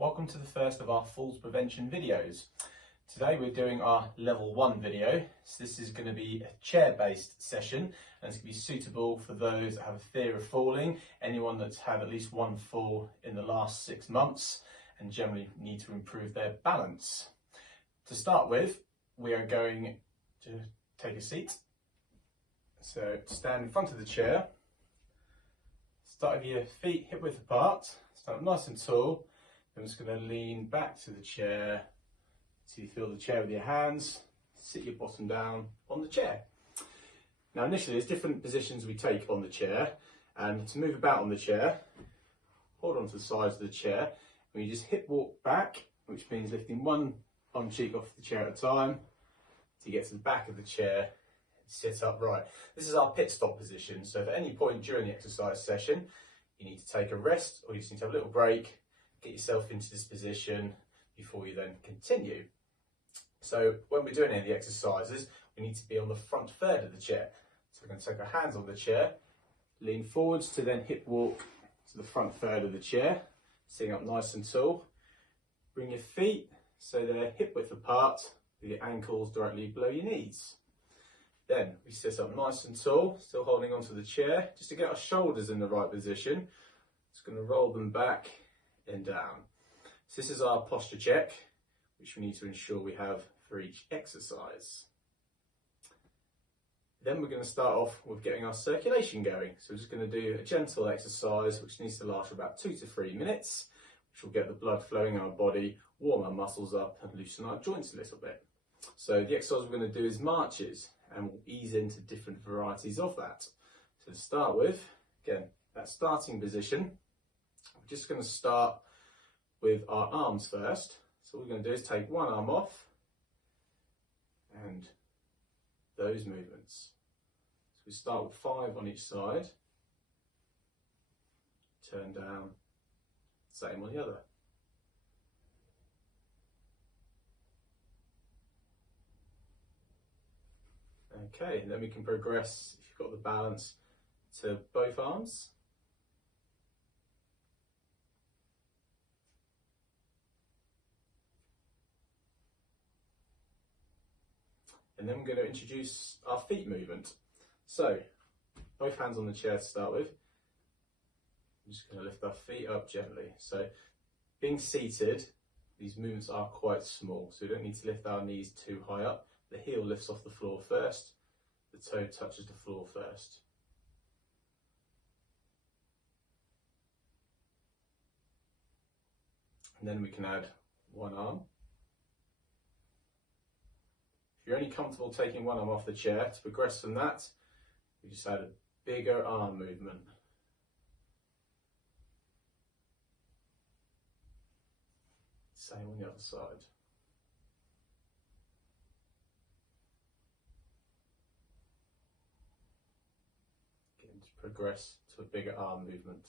Welcome to the first of our falls prevention videos. Today we're doing our level 1 video. So this is going to be a chair-based session and it's going to be suitable for those that have a fear of falling, anyone that's had at least one fall in the last 6 months and generally need to improve their balance. To start with, we are going to take a seat. So stand in front of the chair, start with your feet hip width apart, stand up nice and tall. I'm just going to lean back to the chair so you feel the chair with your hands, sit your bottom down on the chair. Now initially there's different positions we take on the chair, and to move about on the chair, hold on to the sides of the chair and you just hip walk back, which means lifting one bum cheek off the chair at a time to get to the back of the chair and sit upright. This is our pit stop position, so if at any point during the exercise session you need to take a rest or you just need to have a little break, get yourself into this position before you then continue. So when we're doing any of the exercises, we need to be on the front third of the chair. So we're going to take our hands on the chair, lean forwards to then hip walk to the front third of the chair, sitting up nice and tall. Bring your feet so they're hip width apart with your ankles directly below your knees. Then we sit up nice and tall, still holding onto the chair, just to get our shoulders in the right position. Just going to roll them back and down. So this is our posture check, which we need to ensure we have for each exercise. Then we're going to start off with getting our circulation going. So we're just going to do a gentle exercise which needs to last for about 2 to 3 minutes, which will get the blood flowing in our body, warm our muscles up and loosen our joints a little bit. So the exercise we're going to do is marches, and we'll ease into different varieties of that. So to start with, again, that starting position, we're just going to start with our arms first. So what we're going to do is take one arm off and those movements. So we start with 5 on each side, turn down, same on the other. Okay, and then we can progress, if you've got the balance, to both arms. And then we're going to introduce our feet movement. So, both hands on the chair to start with. I'm just going to lift our feet up gently. So, being seated, these movements are quite small, so we don't need to lift our knees too high up. The heel lifts off the floor first, the toe touches the floor first. And then we can add one arm. If you're only comfortable taking one arm off the chair, to progress from that, we just add a bigger arm movement. Same on the other side. Again, to progress to a bigger arm movement.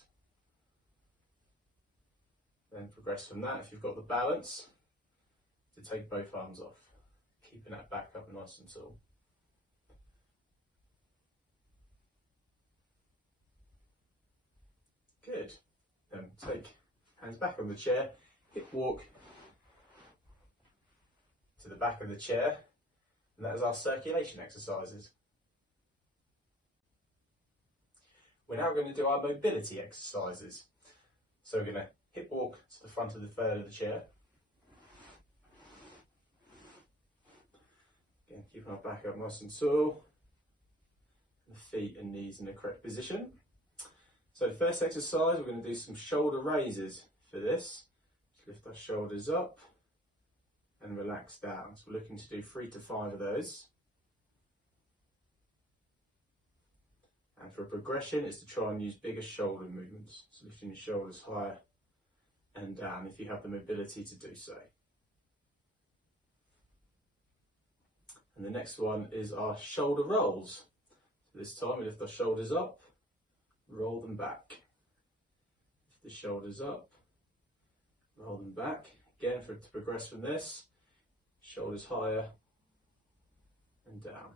Then progress from that, if you've got the balance, to take both arms off, keeping that back up nice and tall. Good. Then take hands back on the chair, hip walk to the back of the chair, and that is our circulation exercises. We're now going to do our mobility exercises. So we're going to hip walk to the front of the third of the chair. Again, keeping our back up nice and tall. The feet and knees in the correct position. So the first exercise, we're going to do some shoulder raises for this. Just lift our shoulders up and relax down. So we're looking to do 3 to 5 of those. And for a progression, is to try and use bigger shoulder movements. So lifting your shoulders higher and down if you have the mobility to do so. And the next one is our shoulder rolls. So this time we lift our shoulders up, roll them back. Lift the shoulders up, roll them back. Again, to progress from this, shoulders higher and down.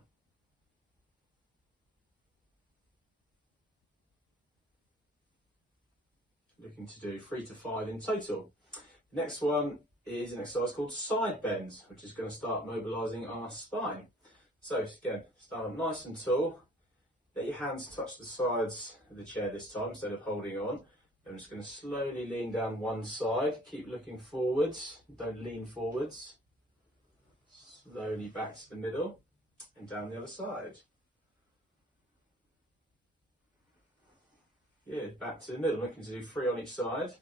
Looking to do 3 to 5 in total. The next one is an exercise called side bends, which is going to start mobilising our spine. So again, start up nice and tall. Let your hands touch the sides of the chair this time instead of holding on. I'm just going to slowly lean down one side. Keep looking forwards. Don't lean forwards. Slowly back to the middle and down the other side. Good. Back to the middle. Looking to do 3 on each side.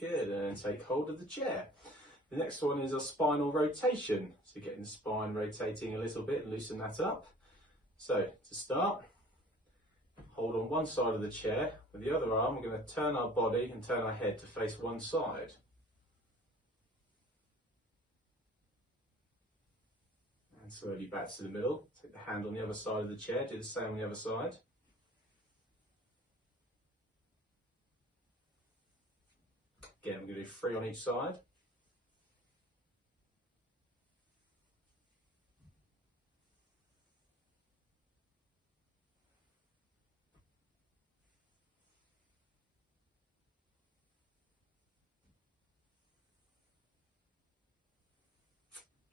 Good, and then take hold of the chair. The next one is a spinal rotation. So getting the spine rotating a little bit and loosen that up. So to start, hold on one side of the chair. With the other arm, we're going to turn our body and turn our head to face one side. And slowly back to the middle. Take the hand on the other side of the chair, do the same on the other side. Again, we're going to do 3 on each side.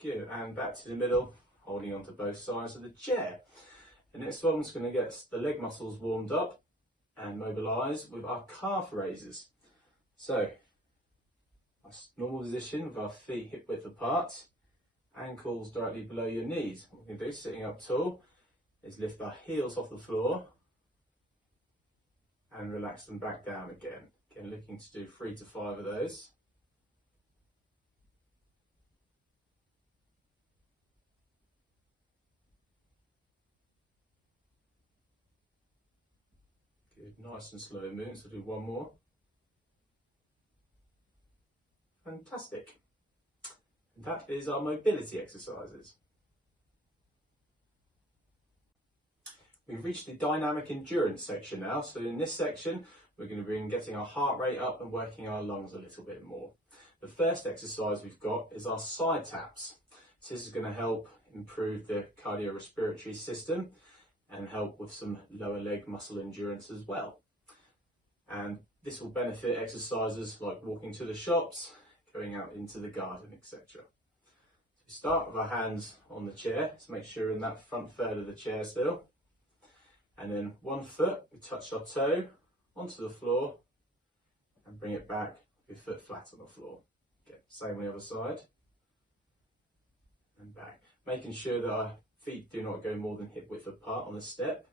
Good, and back to the middle, holding on to both sides of the chair. The next one's going to get the leg muscles warmed up and mobilised with our calf raises. So, a normal position with our feet hip width apart, ankles directly below your knees. What we can do, sitting up tall, is lift our heels off the floor and relax them back down again. Again, looking to do 3 to 5 of those. Good, nice and slow movements. We'll do 1 more. Fantastic. And that is our mobility exercises. We've reached the dynamic endurance section now. So in this section, we're going to be getting our heart rate up and working our lungs a little bit more. The first exercise we've got is our side taps. So this is going to help improve the cardiorespiratory system and help with some lower leg muscle endurance as well. And this will benefit exercises like walking to the shops, going out into the garden, etc. So we start with our hands on the chair to make sure we're in that front third of the chair still. And then 1 foot, we touch our toe onto the floor and bring it back with foot flat on the floor. Okay, same on the other side. And back. Making sure that our feet do not go more than hip width apart on the step.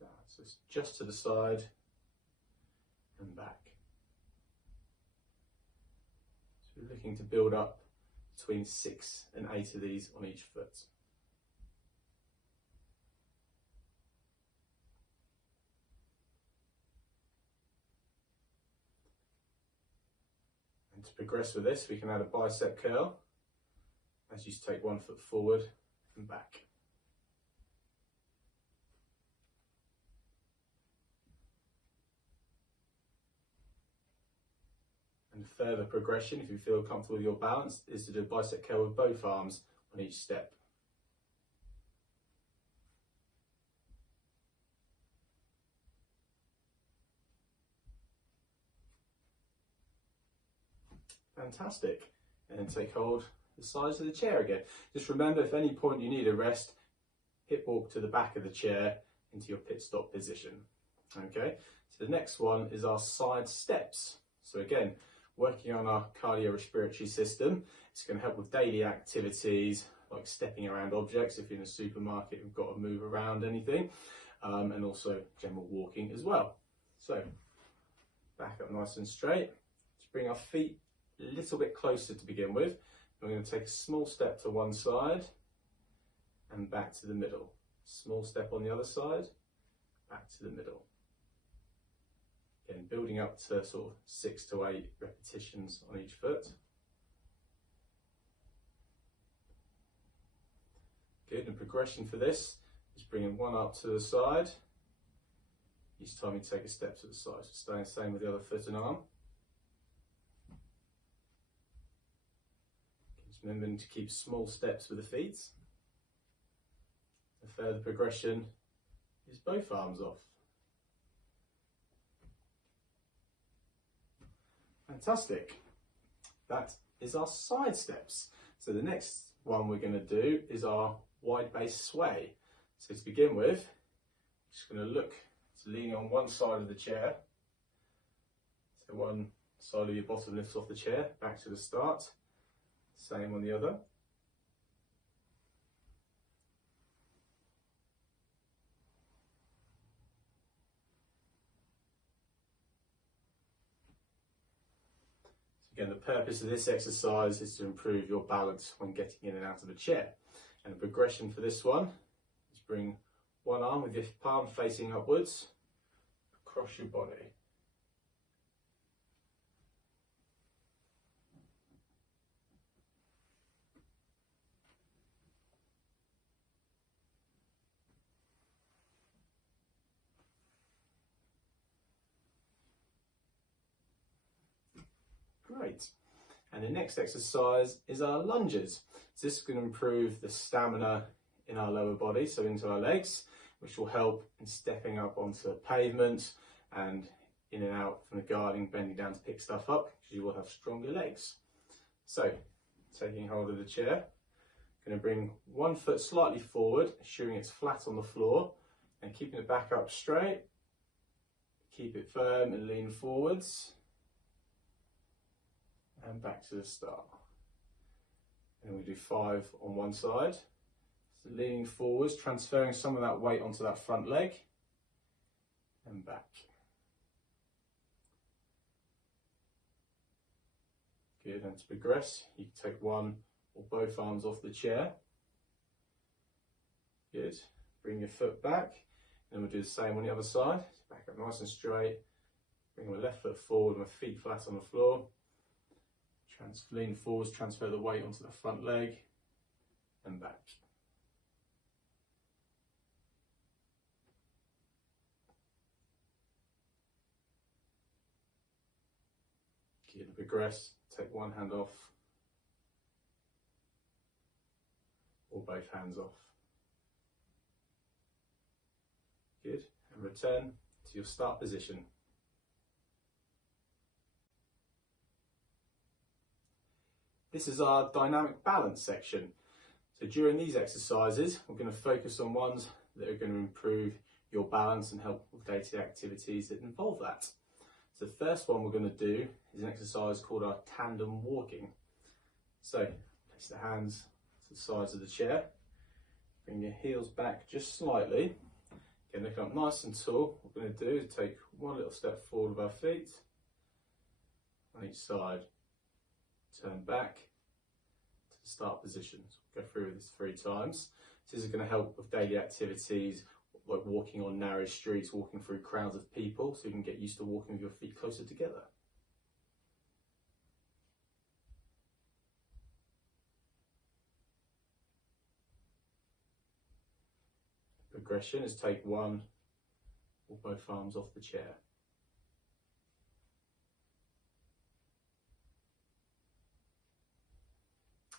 So it's just to the side and back. So we're looking to build up between 6 and 8 of these on each foot. And to progress with this, we can add a bicep curl as you take 1 foot forward and back. And further progression, if you feel comfortable with your balance, is to do a bicep curl with both arms on each step. Fantastic. And then take hold of the sides of the chair again. Just remember, if at any point you need a rest, hip walk to the back of the chair into your pit stop position. Okay, so the next one is our side steps. So again, working on our cardiorespiratory system. It's going to help with daily activities like stepping around objects. If you're in a supermarket, you've got to move around anything, and also general walking as well. So back up nice and straight. Let's bring our feet a little bit closer to begin with. We're going to take a small step to one side and back to the middle. Small step on the other side, back to the middle. Again, building up to sort of 6 to 8 repetitions on each foot. Good, and progression for this is bringing one up to the side. Each time you take a step to the side, so staying the same with the other foot and arm. Just remembering to keep small steps with the feet. The further progression is both arms off. Fantastic. That is our side steps. So the next one we're going to do is our wide base sway. So to begin with, just going to look to lean on one side of the chair. So one side of your bottom lifts off the chair, back to the start. Same on the other. Again, the purpose of this exercise is to improve your balance when getting in and out of the chair. And the progression for this one is bring one arm with your palm facing upwards across your body. Great. And the next exercise is our lunges. So this is going to improve the stamina in our lower body, so into our legs, which will help in stepping up onto the pavement and in and out from the guarding, bending down to pick stuff up, because you will have stronger legs. So, taking hold of the chair, going to bring one foot slightly forward, ensuring it's flat on the floor, and keeping it back up straight. Keep it firm and lean forwards. And back to the start. And we do 5 on one side. So leaning forwards, transferring some of that weight onto that front leg, and back. Good, and to progress, you can take one or both arms off the chair. Good, bring your foot back, and we'll do the same on the other side. Back up nice and straight, bring my left foot forward, my feet flat on the floor. Lean forwards, transfer the weight onto the front leg, and back. Keep to progress, take one hand off, or both hands off. Good, and return to your start position. This is our dynamic balance section. So during these exercises, we're going to focus on ones that are going to improve your balance and help with day-to-day activities that involve that. So the first one we're going to do is an exercise called our tandem walking. So place the hands to the sides of the chair, bring your heels back just slightly. Again, look up nice and tall. What we're going to do is take one little step forward with our feet on each side. Turn back to the start position. So we'll go through this 3 times. This is going to help with daily activities like walking on narrow streets, walking through crowds of people, so you can get used to walking with your feet closer together. Progression is take one or both arms off the chair.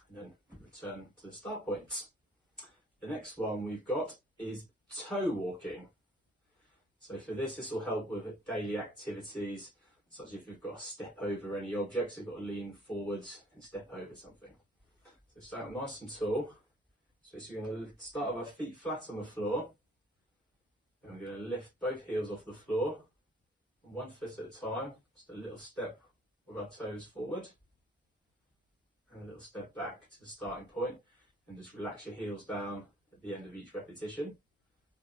And then return to the start point. The next one we've got is toe walking. So for this will help with daily activities, such as if you've got to step over any objects, you've got to lean forwards and step over something. So start nice and tall. So you're going to start with our feet flat on the floor, and we're going to lift both heels off the floor, one foot at a time, just a little step with our toes forward, and a little step back to the starting point, and just relax your heels down at the end of each repetition.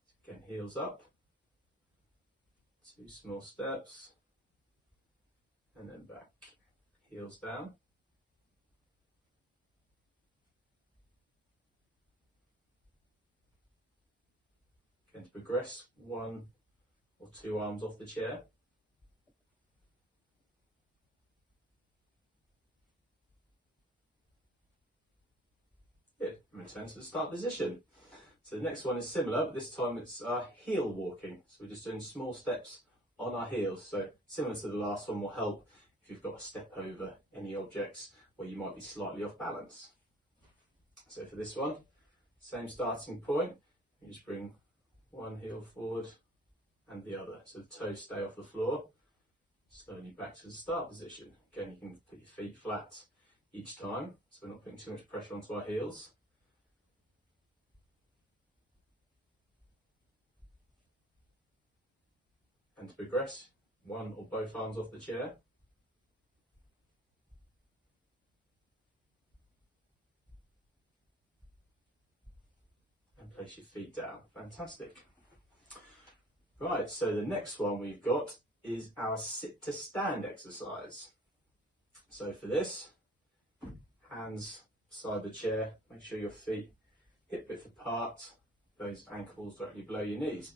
So again, heels up, 2 small steps, and then back, heels down. Again, to progress, 1 or 2 arms off the chair. Good, and return to the start position. So the next one is similar, but this time it's heel walking. So we're just doing small steps on our heels. So similar to the last one, will help if you've got to step over any objects where you might be slightly off balance. So for this one, same starting point, you just bring one heel forward and the other, so the toes stay off the floor. Slowly back to the start position. Again, you can put your feet flat each time, so we're not putting too much pressure onto our heels. And to progress, one or both arms off the chair. And place your feet down. Fantastic. Right, so the next one we've got is our sit to stand exercise. So for this, hands beside the chair, make sure your feet hip width apart, those ankles directly below your knees.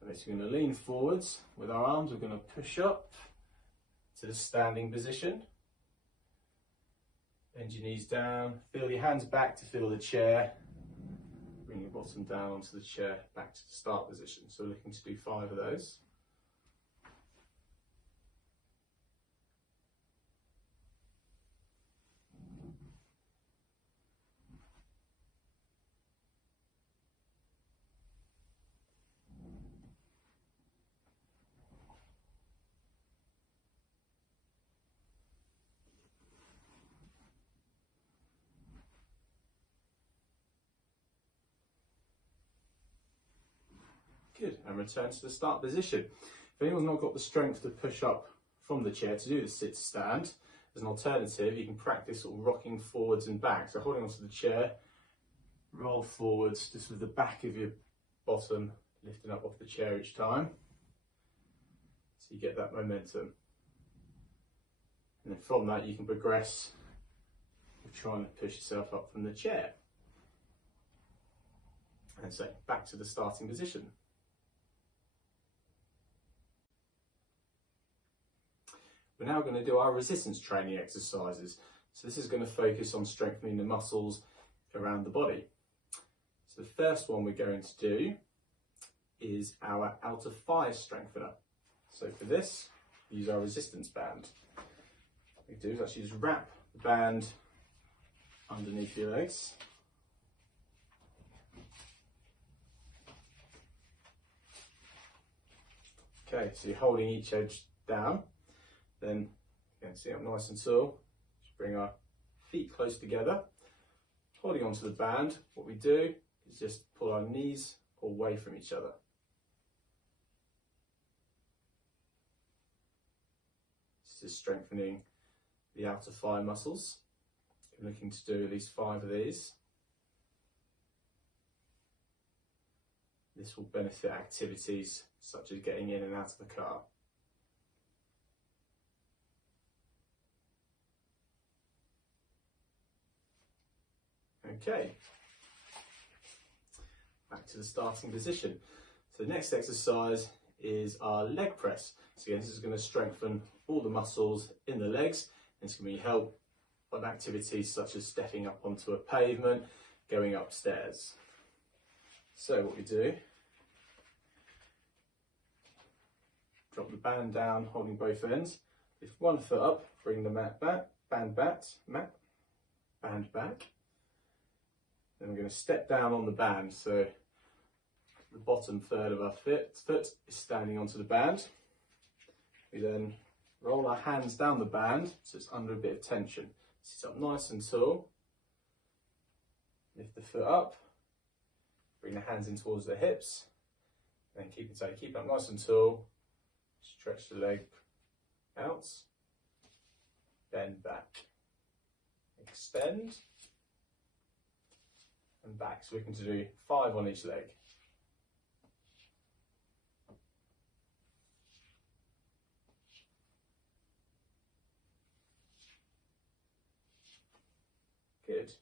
And then we're going to lean forwards with our arms, we're going to push up to the standing position. Bend your knees down, feel your hands back to feel the chair. Bring your bottom down onto the chair, back to the start position. So we're looking to do 5 of those. Good, and return to the start position. If anyone's not got the strength to push up from the chair to do the sit stand, as an alternative, you can practice sort of rocking forwards and back. So holding onto the chair, roll forwards just with the back of your bottom lifting up off the chair each time. So you get that momentum. And then from that you can progress with trying to push yourself up from the chair. And so back to the starting position. We're now going to do our resistance training exercises. So this is going to focus on strengthening the muscles around the body. So the first one we're going to do is our outer thigh strengthener. So for this, we use our resistance band. What we do is actually just wrap the band underneath your legs. Okay, so you're holding each edge down. Then, again, sit up nice and tall. Just bring our feet close together. Holding onto the band, what we do is just pull our knees away from each other. This is strengthening the outer thigh muscles. I'm looking to do at least 5 of these. This will benefit activities such as getting in and out of the car. Okay, back to the starting position. So the next exercise is our leg press. So again, this is going to strengthen all the muscles in the legs, and it's going to help on activities such as stepping up onto a pavement, going upstairs. So what we do, drop the band down, holding both ends, lift one foot up, bring the mat back, band back. Then we're going to step down on the band, so the bottom third of our foot is standing onto the band. We then roll our hands down the band so it's under a bit of tension. Sit up nice and tall, lift the foot up, bring the hands in towards the hips, then keep it up nice and tall, stretch the leg out, bend back, extend, and back. So we're going to do 5 on each leg. Good.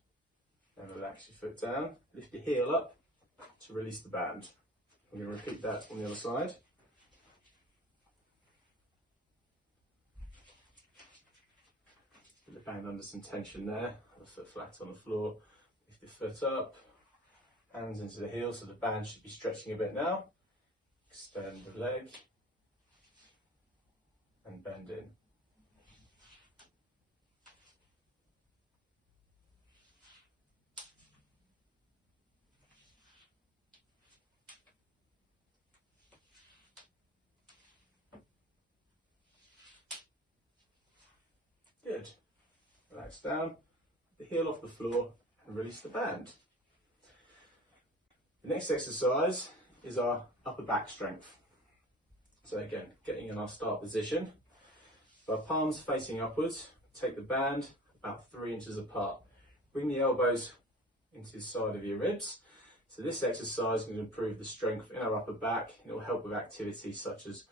Now relax your foot down, lift your heel up to release the band. I'm going to repeat that on the other side. Put the band under some tension there, the foot flat on the floor. Lift the foot up, hands into the heel, so the band should be stretching a bit now. Extend the leg and bend in. relax down, the heel off the floor and release the band. The next exercise is our upper back strength. So again, getting in our start position, with our palms facing upwards, take the band about 3 inches apart. Bring the elbows into the side of your ribs. So this exercise is going to improve the strength in our upper back. It will help with activities such as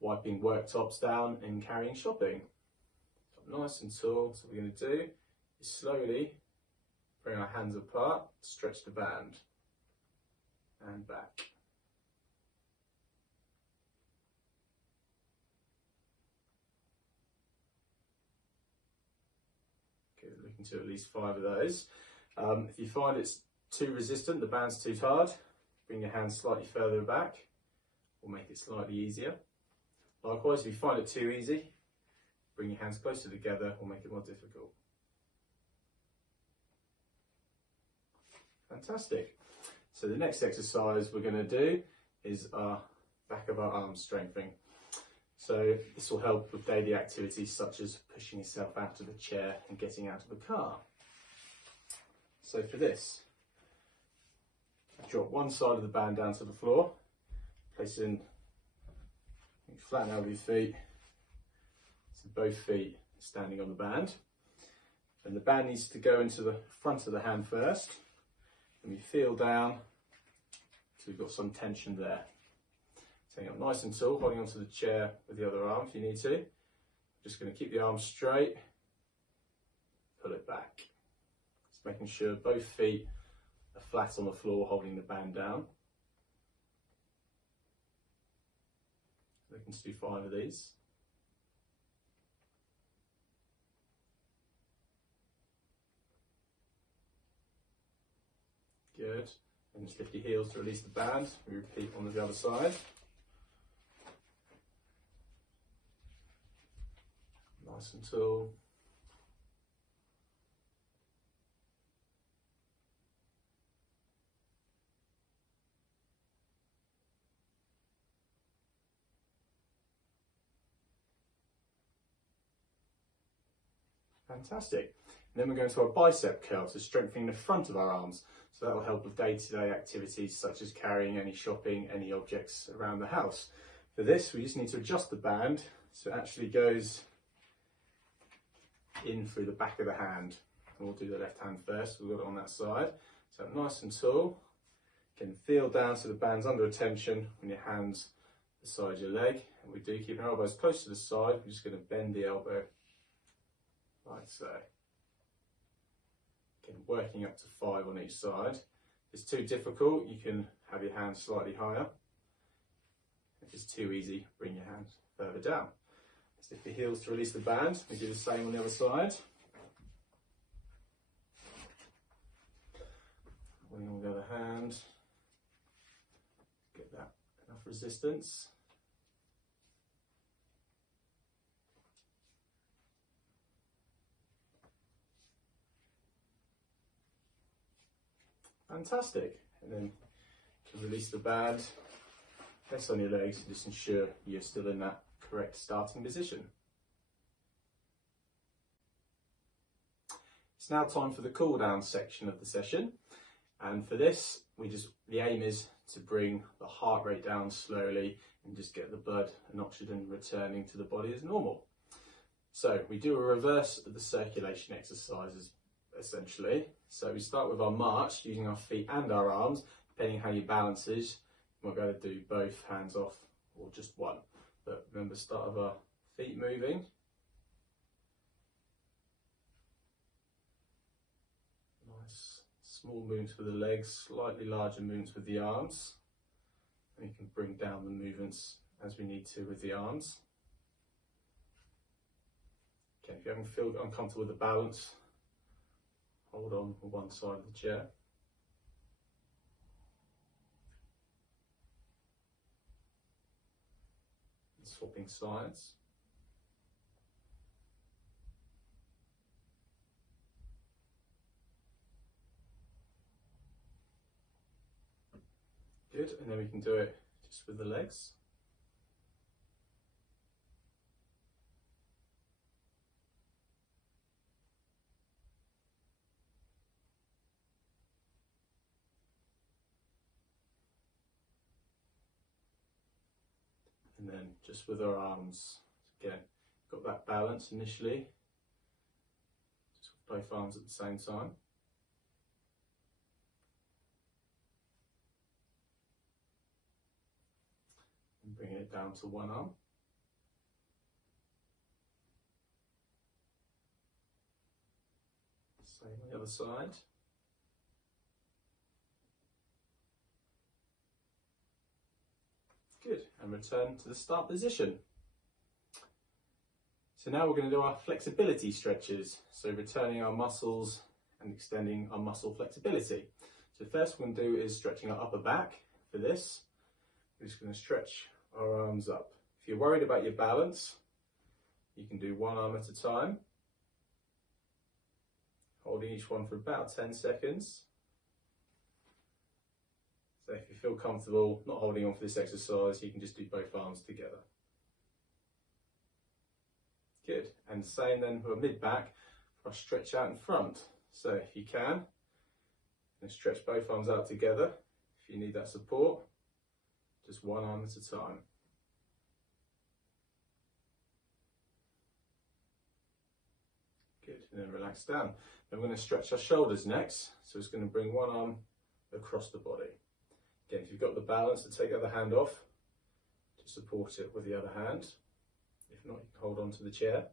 wiping worktops down and carrying shopping. So nice and tall. So what we're going to do is slowly bring our hands apart, stretch the band and back. Okay, looking to at least 5 of those. If you find it's too resistant, the band's too hard, bring your hands slightly further back or make it slightly easier. Likewise, if you find it too easy, bring your hands closer together or make it more difficult. Fantastic. So the next exercise we're going to do is our back of our arms strengthening. So this will help with daily activities such as pushing yourself out of the chair and getting out of the car. So for this, drop one side of the band down to the floor, place it in, flatten out with your feet, so both feet standing on the band. And the band needs to go into the front of the hand first, and we feel down so we've got some tension there. Staying up nice and tall, holding onto the chair with the other arm if you need to. Just going to keep the arms straight, pull it back. Just making sure both feet are flat on the floor, holding the band down. Looking to do 5 of these. Good. And just lift your heels to release the band. We repeat on the other side. Nice and tall. Fantastic. And then we're going to our bicep curl, so strengthening the front of our arms. So that will help with day-to-day activities such as carrying any shopping, any objects around the house. For this, we just need to adjust the band so it actually goes in through the back of the hand. And we'll do the left hand first, we've got it on that side. So nice and tall. You can feel down so the band's under tension when your hands beside your leg. And we do keep our elbows close to the side. We're just going to bend the elbow like so. Again, working up to 5 on each side. If it's too difficult, you can have your hands slightly higher. If it's too easy, bring your hands further down. Lift the heels to release the band. We do the same on the other side. On the other hand, get that enough resistance. Fantastic. And then to release the band, press on your legs and just ensure you're still in that correct starting position. It's now time for the cool down section of the session, and for this the aim is to bring the heart rate down slowly and just get the blood and oxygen returning to the body as normal. So we do a reverse of the circulation exercises essentially. So we start with our march using our feet and our arms, depending how your balance is. You might be able to do both hands off or just one. But remember, start of our feet moving. Nice small movements with the legs, slightly larger movements with the arms. And you can bring down the movements as we need to with the arms. Okay, if you haven't feel uncomfortable with the balance, hold on one side of the chair. Swapping sides. Good, and then we can do it just with the legs. just with our arms. Again, got that balance initially, just with both arms at the same time. And bringing it down to one arm. Same on the other side. Good, and return to the start position. So now we're going to do our flexibility stretches. So returning our muscles and extending our muscle flexibility. So first we're going to do is stretching our upper back. For this, we're just going to stretch our arms up. If you're worried about your balance, you can do one arm at a time, holding each one for about 10 seconds. So if you feel comfortable not holding on for this exercise, you can just do both arms together. Good, and same then for mid-back, for our stretch out in front. So if you can, stretch both arms out together. If you need that support, just one arm at a time. Good, and then relax down. Then we're going to stretch our shoulders next. So it's going to bring one arm across the body. Again, if you've got the balance to take the other hand off, to support it with the other hand. If not, you can hold on to the chair.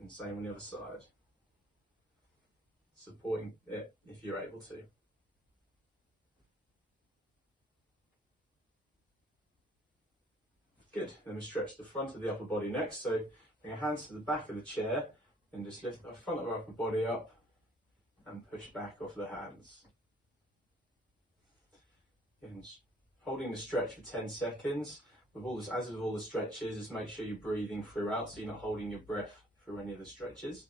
And same on the other side. Supporting it if you're able to. Good, then we stretch the front of the upper body next. So bring your hands to the back of the chair and just lift the front of our upper body up and push back off the hands. And holding the stretch for 10 seconds. With all this, as with all the stretches, just make sure you're breathing throughout so you're not holding your breath through any of the stretches.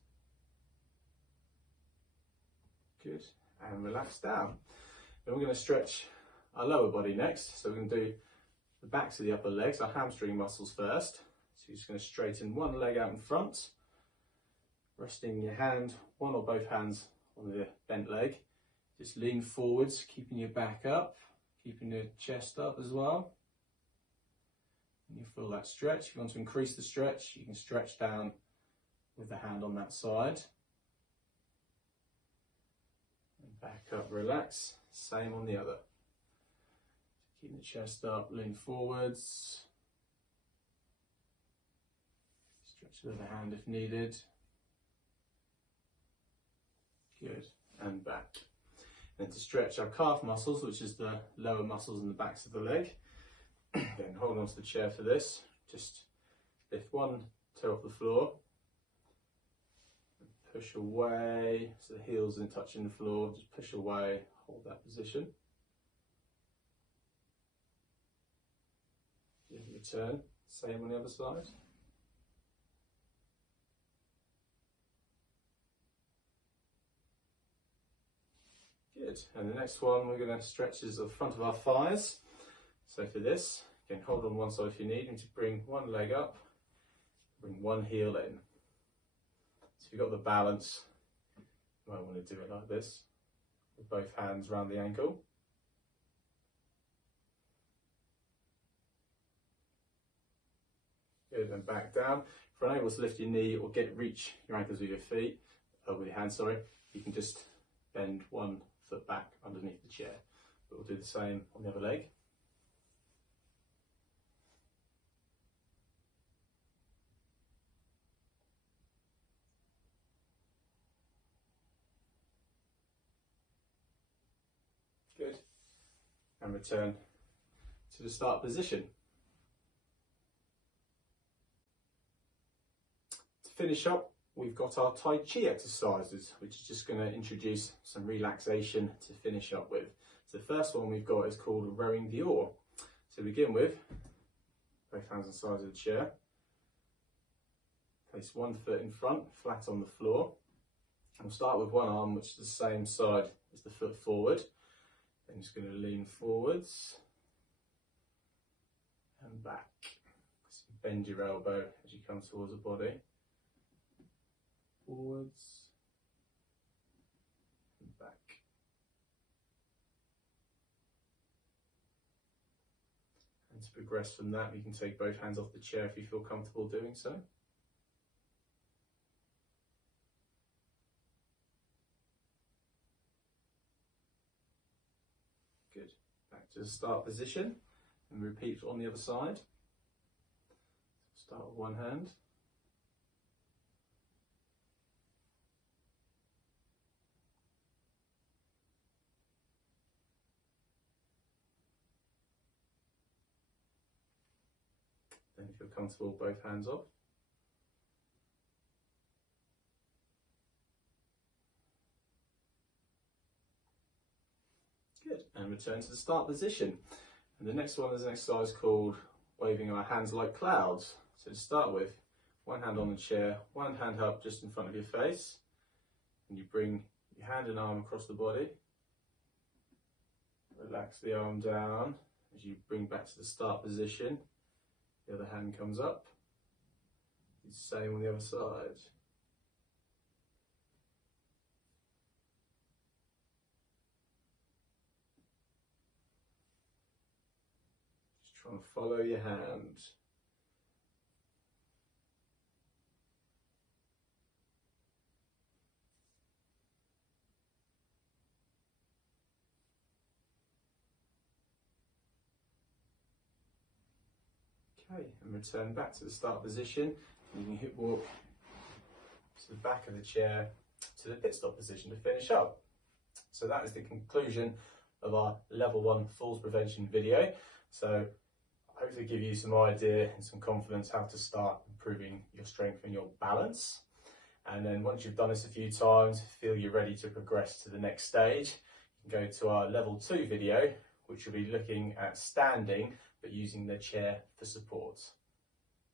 Good, and relax down. Then we're going to stretch our lower body next. So we're going to do the backs of the upper legs, our hamstring muscles first. So you're just going to straighten one leg out in front, resting your hand, one or both hands on the bent leg. Just lean forwards, keeping your back up, keeping your chest up as well. And you feel that stretch. If you want to increase the stretch, you can stretch down with the hand on that side. And back up, relax. Same on the other. Keep the chest up, lean forwards. Stretch with the hand if needed. Good, and back. And to stretch our calf muscles, which is the lower muscles in the backs of the leg. Again, hold on to the chair for this. Just lift one toe off the floor. Push away, so the heels aren't touching the floor. Just push away, hold that position. Return, same on the other side. Good, and the next one we're going to stretch is the front of our thighs. So for this, again, hold on one side if you need, and to bring one leg up, bring one heel in. So if you've got the balance, you might want to do it like this, with both hands around the ankle. Good, and back down. If you're unable to lift your knee or reach your ankles with your feet, with your hands, sorry, you can just bend one foot back underneath the chair. But we'll do the same on the other leg. Good, and return to the start position. To finish up, we've got our Tai Chi exercises, which is just going to introduce some relaxation to finish up with. So the first one we've got is called rowing the oar. So to begin with, both hands on the sides of the chair. Place one foot in front, flat on the floor. And we'll start with one arm, which is the same side as the foot forward. Then just going to lean forwards and back. So bend your elbow as you come towards the body. Forwards and back. to progress from that, you can take both hands off the chair if you feel comfortable doing so. Good. Back to the start position and repeat on the other side. Start with one hand. Then if you're comfortable, both hands off. Good, and return to the start position. And the next one is an exercise called waving our hands like clouds. So to start with, one hand on the chair, one hand up just in front of your face, and you bring your hand and arm across the body. Relax the arm down as you bring back to the start position. The other hand comes up. The same on the other side. Just try and follow your hand. Okay, and return back to the start position. You can hip walk to the back of the chair to the pit stop position to finish up. So that is the conclusion of our level 1 falls prevention video. So hopefully give you some idea and some confidence how to start improving your strength and your balance. And then once you've done this a few times, feel you're ready to progress to the next stage, you can go to our level 2 video, which will be looking at standing but using the chair for support.